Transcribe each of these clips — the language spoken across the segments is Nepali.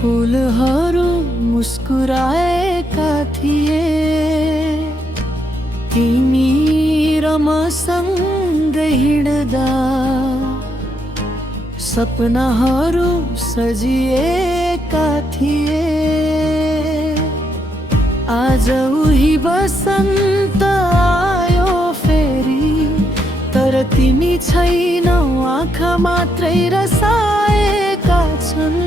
फूलहरू मुस्कुराएका थिए, तिमी र मसँगै हिँड्दा सपनाहरू सजिएका थिए। आज उही बसन्त आयो फेरि, तर तिमी छैनौ, आँखा मात्रै रसाएका छन्।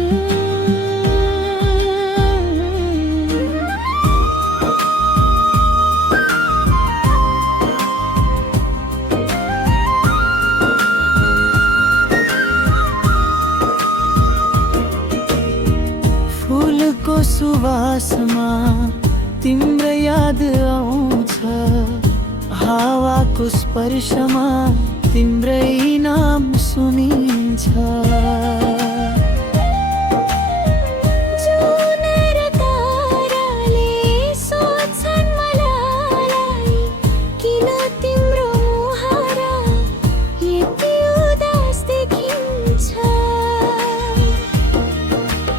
फूलको सुवासमा तिम्रो याद आउँछ, हावाको स्पर्शमा तिम्रै नाम सुनिन्छ।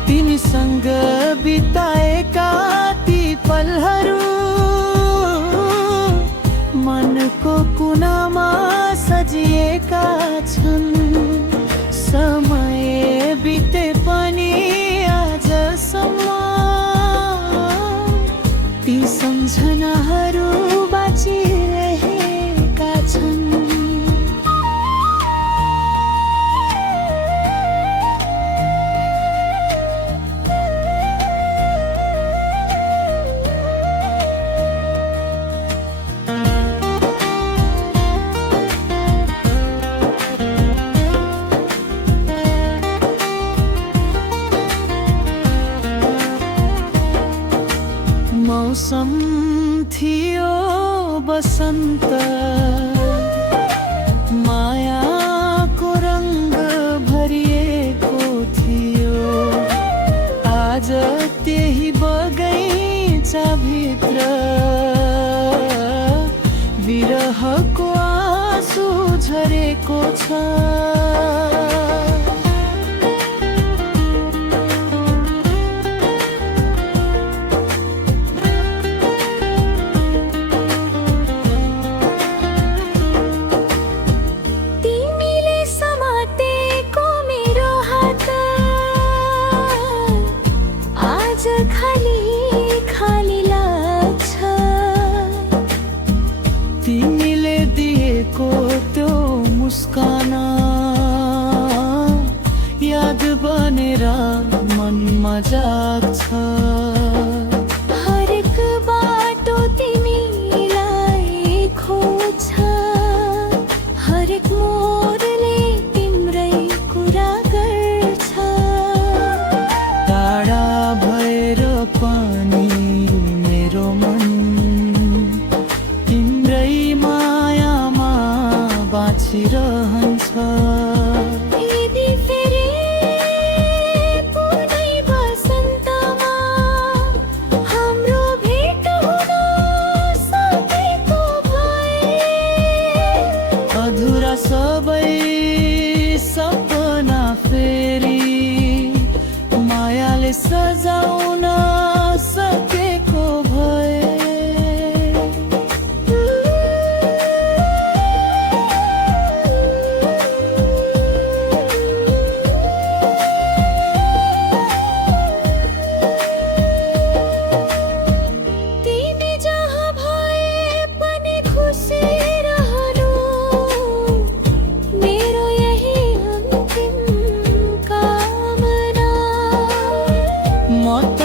तिमीसँग बिताएका ती पलहरू मनको कुनामा सजिएका छन्। समय बिते पनि आजसम्म ती सम्झनाहरू बाँचिरहेका छन्। मौसम थियो बसन्त, मायाको रङ्ग भरिएको थियो। आज त्यही बगैँचाभित्र विरहको आँसु झरेको छ। तिमीले दिएको त्यो मुस्कान याद बनेर मनमा जाग्छ। हरेक बाटो तिमीलाई खोज्छ, हरेक मोडले तिम्रै कुरा गर्छ। टाढा भएर पनि मेरो मन तिम्रै मायामा बाँचिरहन्छ। यदि फेरि पुनै बसन्तमा हाम्रो भेट हुन सकेको भए, अधुरा सबै सपना फेरि मायाले सजाउन सकेको भए।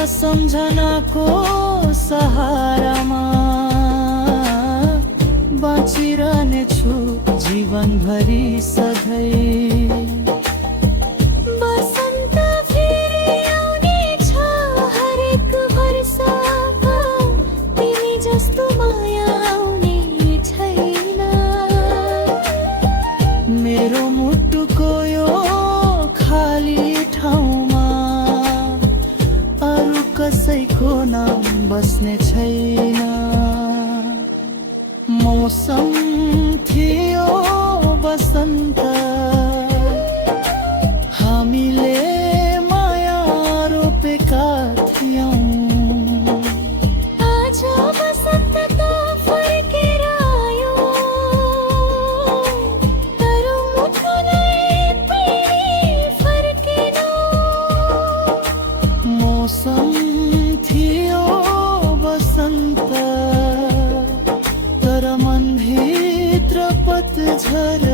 सम्झनाको सहारामा बाँचिरहनेछु जीवनभरि सधैँ। बसन्त फेरि आउनेछ हरेक वर्ष, तिमी जस्तो माया आउने छैन। मेरो मुटुको यो खाली ठाउँमा अरू कसैको नाम बस्ने छैन। मौसम थियो बसन्त, हामीले माया रोपेका मौसम थियो बसन्त तर मनभित्र पतझर